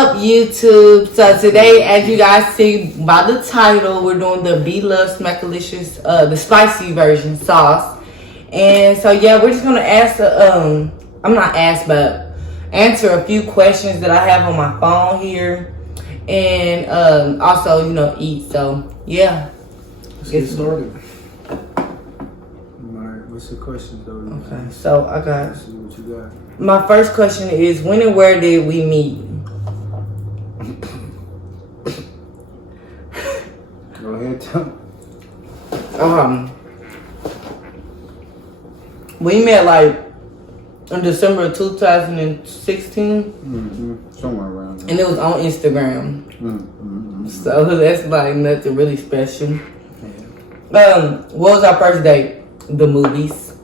up, YouTube? So today, as you guys see by the title, we're doing the Blove'S Smackalicious, the spicy version sauce. And so yeah, we're just gonna answer a few questions that I have on my phone here, and also eat. So yeah, let's get started. Alright, what's the question though? Okay, so I got. Let's see what you got. My first question is, when and where did we meet? Go ahead, tell me. We met like in December of 2016. Somewhere around there. And it was on Instagram. So that's like nothing really special. What was our first date? The movies.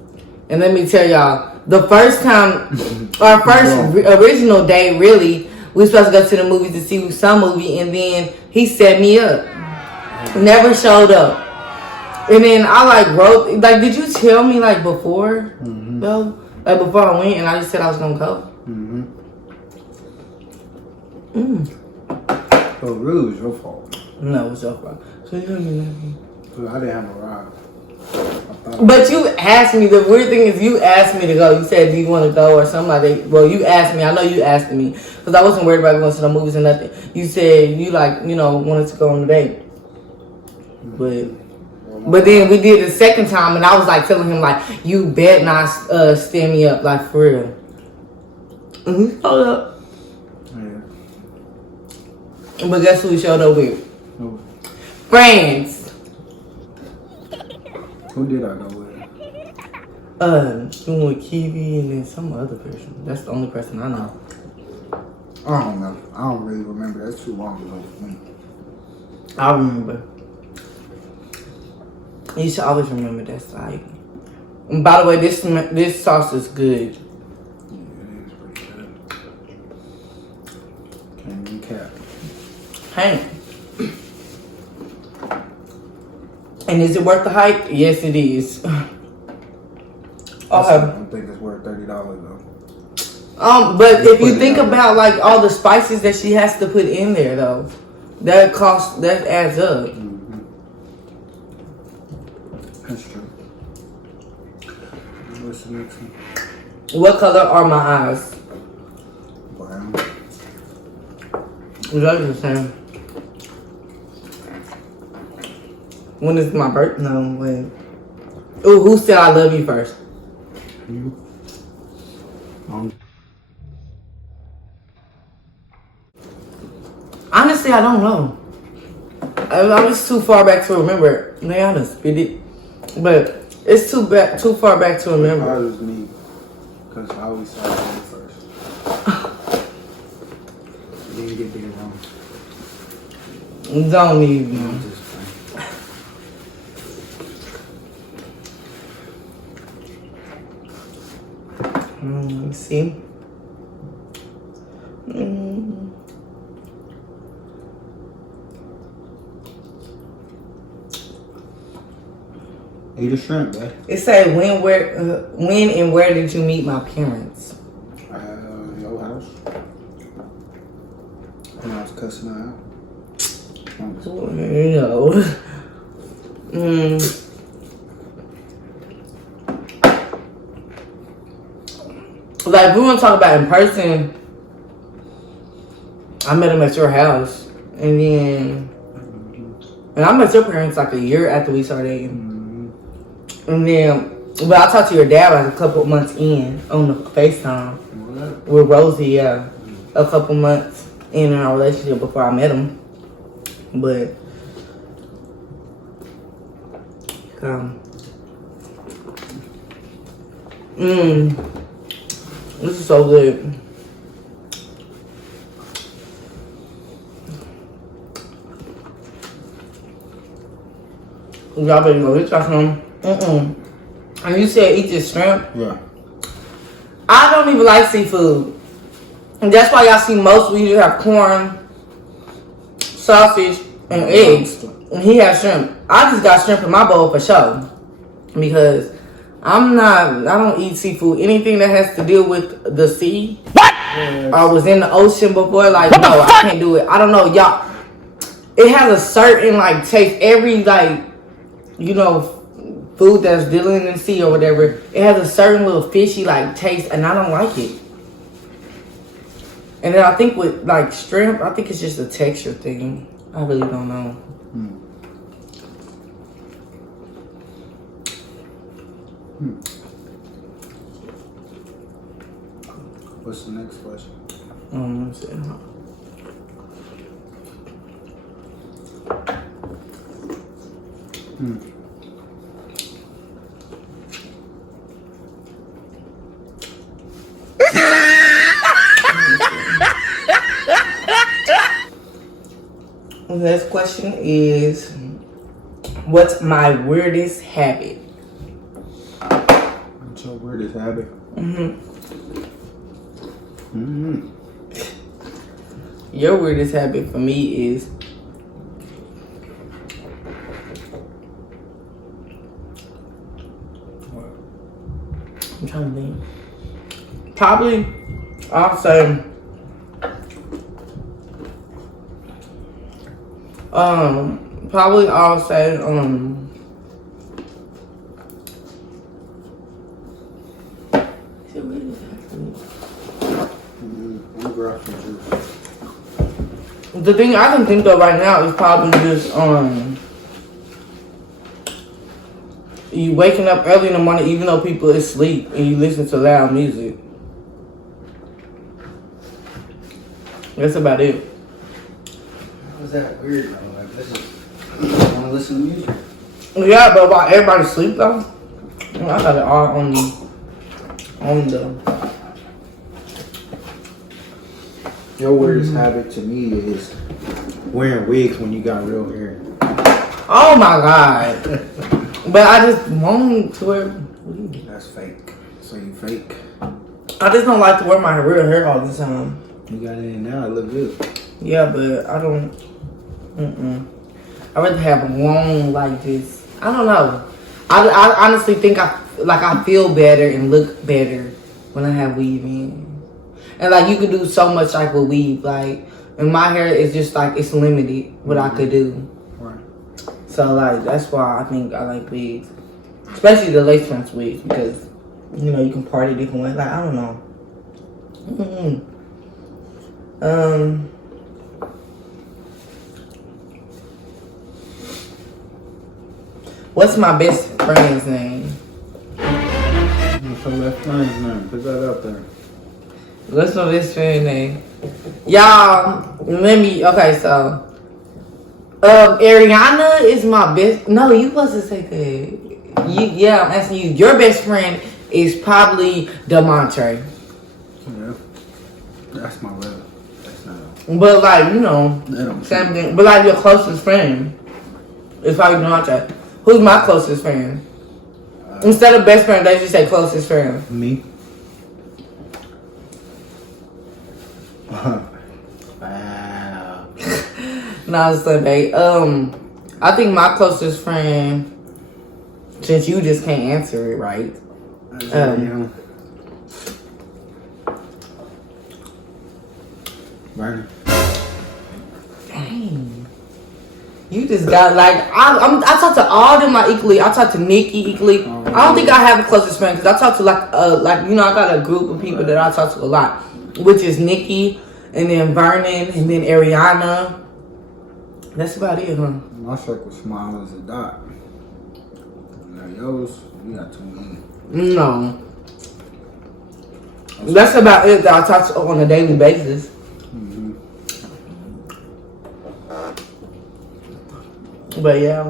And let me tell y'all, the first time, our first original date, really, we were supposed to go to the movies to see some movie, and then he set me up. Never showed up. And then I wrote, did you tell me before, though? Before I went, and I just said I was gonna go. So it really was your fault. No, it was your fault. So you didn't. I didn't have a ride. But you asked me. The weird thing is, you asked me to go. You said, "Do you want to go?" Or somebody. Well, you asked me. I know you asked me because I wasn't worried about going to the movies or nothing. You said you wanted to go on the date. But then we did the second time, and I was telling him you bet not stand me up for real. And he showed up. Yeah. But guess who he showed up with? Who? Friends. Who did I go with? You went with Kiwi and then some other person. That's the only person I know. I don't know. I don't really remember. That's too long ago for me. I remember. You should always remember that side. And by the way, this sauce is good. Yeah, it is pretty good. Can't even cap. Hey. And is it worth the hype? Yes, it is. I don't think it's worth $30 though. But if you think about all the spices that she has to put in there though, that adds up. That's true. What's the next one? What color are my eyes? Brown. Exactly the same. When is my birthday? No, wait. Ooh, who said I love you first? You. Honestly, I don't know. I'm just too far back to remember. To be honest, but it's too far back to remember. Probably was me, because I always saw you first. You didn't get there wrong. Don't even. Let's see. Eat a shrimp, babe. It say when and where did you meet my parents? Your house. When I was cussing her out. If we want to talk about in person, I met him at your house, and I met your parents a year after we started dating. And then, but I talked to your dad a couple months in on the FaceTime with Rosie, yeah, a couple months in our relationship before I met him. But this is so good. Y'all better go get y'all some. And you said eat this shrimp? Yeah. I don't even like seafood. And that's why y'all see most we usually have corn, sausage, and eggs. And he has shrimp. I just got shrimp in my bowl for sure. Because I don't eat seafood. Anything that has to deal with the sea. What? I was in the ocean before. Like, no, I can't do it. I don't know, y'all. It has a certain, like, taste. Every, like, you know, food that's dealing in the sea or whatever, it has a certain little fishy, like, taste, and I don't like it. And then I think with, like, shrimp, I think it's just a texture thing. I really don't know. What's the next question? Let's see. The next question is, what's my weirdest habit? What's your weirdest habit? Your weirdest habit for me is I'm trying to think. Probably I'll say probably I'll say the thing I can think of right now is probably just you waking up early in the morning even though people is asleep and you listen to loud music. That's about it. How's that weird, though? Like, I want to listen to music. Yeah, but while everybody sleep though, I got it all on the. Your weirdest habit to me is wearing wigs when you got real hair. Oh my god! But I just want to wear weed. That's fake. So you fake. I just don't like to wear my real hair all the time. You got it in now. It look good. Yeah, but I don't. I rather have long like this. I don't know. I honestly think I feel better and look better when I have weave in. And like you could do so much like with weave, like, and my hair is just like it's limited what I could do. Right. So like that's why I think I like wigs, especially the lace front wigs because you know you can party different ways. Like I don't know. What's my best friend's name? What's your best friend's name? Put that out there. What's my best friend's name? Y'all, okay, so Ariana is my best. No, you supposed to say that. Yeah, I'm asking you. Your best friend is probably DeMontre. Yeah. That's my brother. That's not. But like, you know, same thing. But like your closest friend is probably DeMontre. Who's my closest friend? Instead of best friend, they just say closest friend. Me. Wow. Nah, it's Sunday. I think my closest friend, since you just can't answer it right. Burner. Dang. You just got like I talk to all of them like equally. I talk to Nikki equally. I don't think I have a closest friend because I talk to like you know I got a group of people that I talk to a lot, which is Nikki and then Vernon and then Ariana. That's about it, huh? My circle smile as a dot. Now yours, you got too many. No. That's about it that I talk to on a daily basis. But yeah.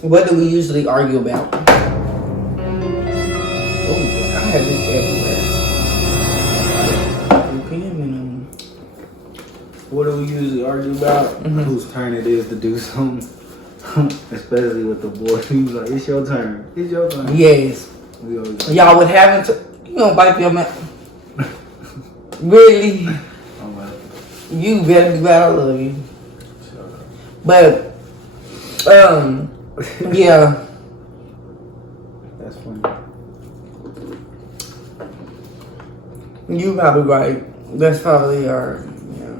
What do we usually argue about? Oh, I have this everywhere. What do we usually argue about? Whose turn it is to do something. Especially with the boy. He's like, it's your turn. It's your turn. Yes. Y'all would have to, you gonna bite your man. Really? You better be glad I love you. But, yeah. That's funny. You probably right. That's probably our, yeah.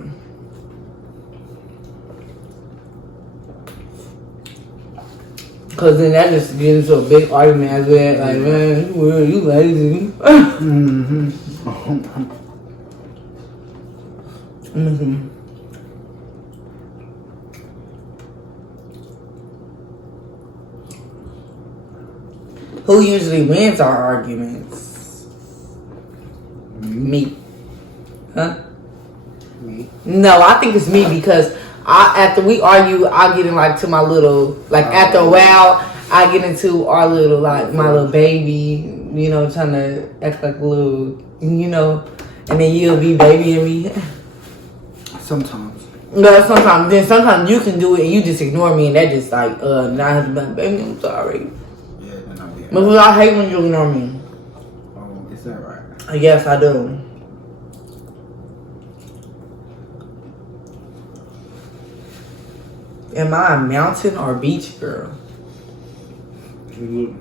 Cause then that just gets into a big argument as well. Like, man, you lazy. Mm-hmm. Mm-hmm. Who usually wins our arguments? Me. Huh? Me. No, I think it's me because after we argue, I get in like to my little, like after a while, I get into our little, like my little baby, you know, trying to act like a little, you know, and then you'll be babying me. Sometimes. No, sometimes. Then sometimes you can do it and you just ignore me and that just like, nah, baby, I'm sorry. Yeah, then I'll be. Because I hate when you ignore me. Oh, is that right? Yes, I do. Am I a mountain or beach girl? You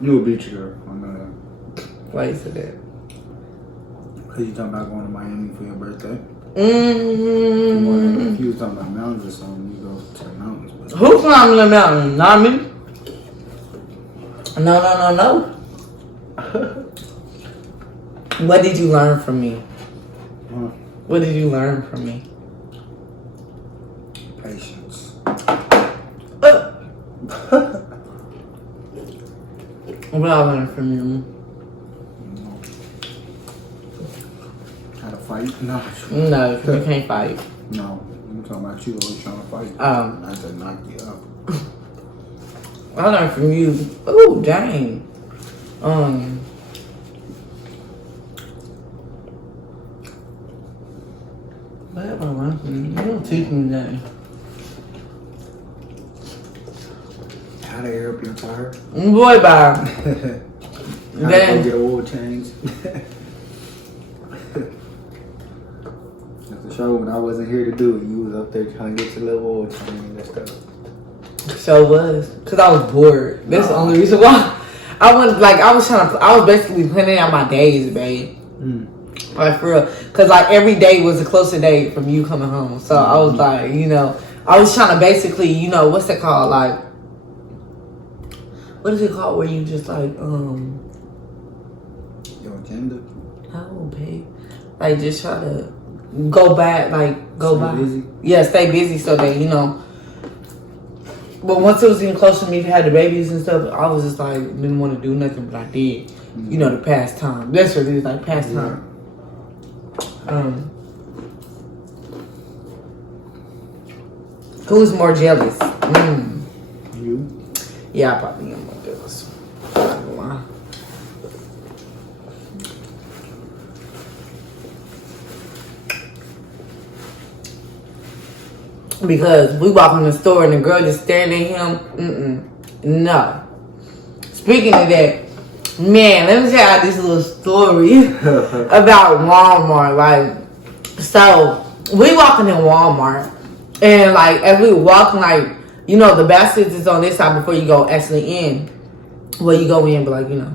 a beach girl. I know that. Why you said that? Cause you talking about going to Miami for your birthday. Mm-hmm. If you was talking about mountains or something, you go to the mountains. But Who's climbing the mountain? Not me. No. What did you learn from me? Huh? What did you learn from me? Patience. What I learned from you? How to fight? No. No, you can't fight. No. I'm talking about you always trying to fight. Not to knock you up. I learned from you. Oh, dang. What have I learned from you? You don't teach me that. How to air up your tire? Boy, bye. How to go Then, get a oil change? That's the show when I wasn't here to do it. You was up there trying to get your little oil change and stuff. so was. Because I was bored. That's the only reason why. I was basically planning out my days, babe. Like, for real. Because, like, every day was a closer day from you coming home. So, I was like, you know, I was trying to basically, you know, what's that called? Like, what is it called where you just, like, Your agenda? oh, babe. Like, just try to go back, like, go Stay by. busy? Yeah, stay busy so that, you know. But once it was getting closer to me to have the babies and stuff, I was just, like, didn't want to do nothing, but I did. You know, the past time. That's what it is, like, past time. Who's more jealous? You? Yeah, I probably am more jealous. I'm not gonna lie. Because we walk in the store and the girl just staring at him. No. Speaking of that, man, let me tell you this little story about Walmart. Like, so we walking in Walmart, and like as we were walking, like, you know, the baskets is on this side before you go actually in. Well, you go in, but like, you know,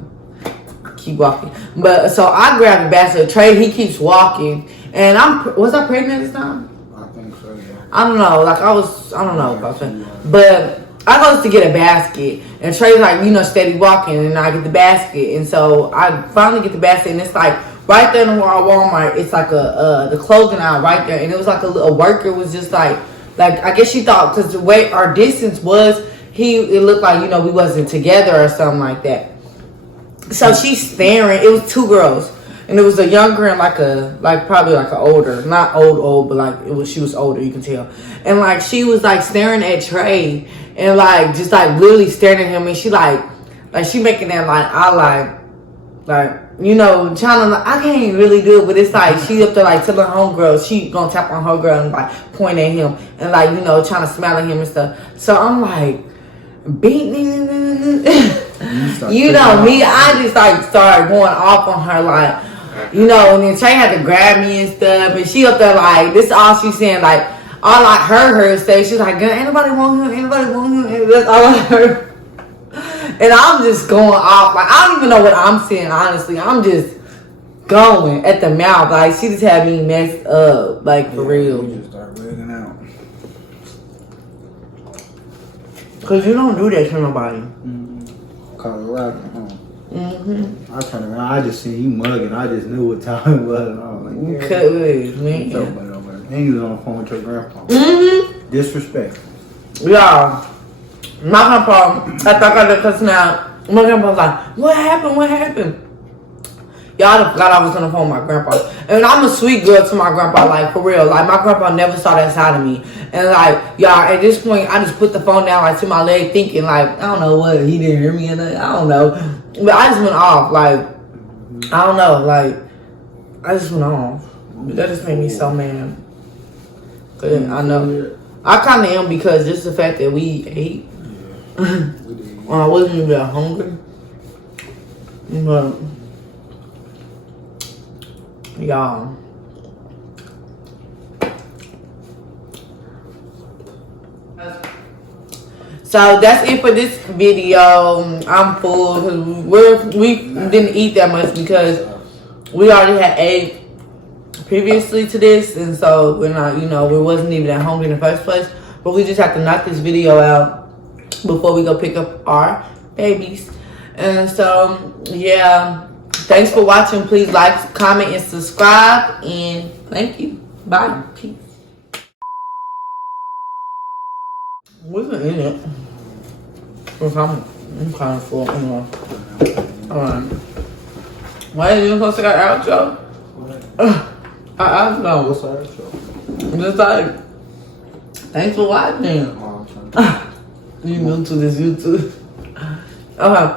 keep walking. But so I grabbed the basket. Trey, he keeps walking, and was I pregnant this time? I think so, yeah. I don't know. Like I don't know about that. But I goes to get a basket, and Trey's like, you know, steady walking, and I get the basket, and so I finally get the basket, and it's like right there in our Walmart. It's like the clothing aisle right there, and it was like a worker was just like I guess she thought because the way our distance was, it looked like, you know, we wasn't together or something like that. So she's staring. It was two girls. And it was a younger and probably like an older, not old, but like she was older, you can tell. And like she was like staring at Trey and like just like literally staring at him, and she like she making that like you know, trying to, I can't really do it, but it's like she up there like telling her homegirl she gonna tap on her girl and like point at him and like, you know, trying to smile at him and stuff. So I'm like, beating. You know me, I just like started going off on her like, you know, and then Trey had to grab me and stuff, and she up there like, this is all she's saying, like, all I heard her say, she's like, girl, anybody want him, anybody want him, and that's all I heard. And I'm just going off, like, I don't even know what I'm saying, honestly, I'm just going at the mouth, like, she just had me messed up, like, for real. You just start wigging out. Cause you don't do that to nobody. Call it rocking, huh? Mm-hmm. I turned around, I just seen you mugging. I just knew what time it was. And I was like, yeah. Cause, man. And you was on the phone with your grandpa. Mm-hmm. Disrespect. Y'all, my grandpa, I thought I got cussing out. My grandpa was like, what happened? What happened? Y'all forgot I was on the phone with my grandpa. And I'm a sweet girl to my grandpa, like, for real. Like, my grandpa never saw that side of me. And, like, y'all, at this point, I just put the phone down, like, to my leg, thinking, like, I don't know what, he didn't hear me or nothing. I don't know. But I just went off, like, I don't know, like, I just went off. But that just made me so mad. Cause I know. I kind of am because just the fact that we ate. When I wasn't even that hungry. But, y'all. So that's it for this video. I'm full because we didn't eat that much because we already had ate previously to this, and so we're not, you know, we wasn't even that hungry in the first place. But we just have to knock this video out before we go pick up our babies. And so yeah, thanks for watching. Please like, comment, and subscribe. And thank you. Bye. Peace. What's in it? I'm kind of full. Anyway. Alright. Why are you supposed to got outro? I know. What's our show? Just like, thanks for watching. You new to this YouTube. Okay.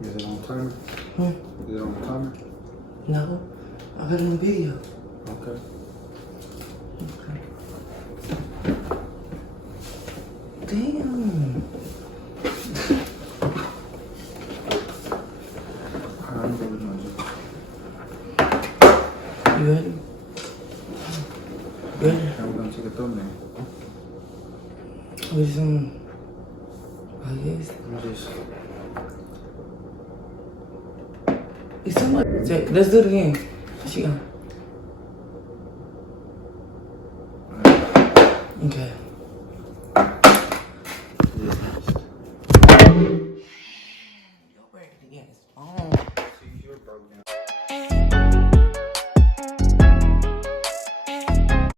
Is it on timer? Is it on timer? No, I got it on video. Okay. Damn. You ready? Ready? How we gonna take a thumbnail? What is I guess. It's so much. Let's do it again. She go. Okay. Your break again. Oh. See, you're broke down.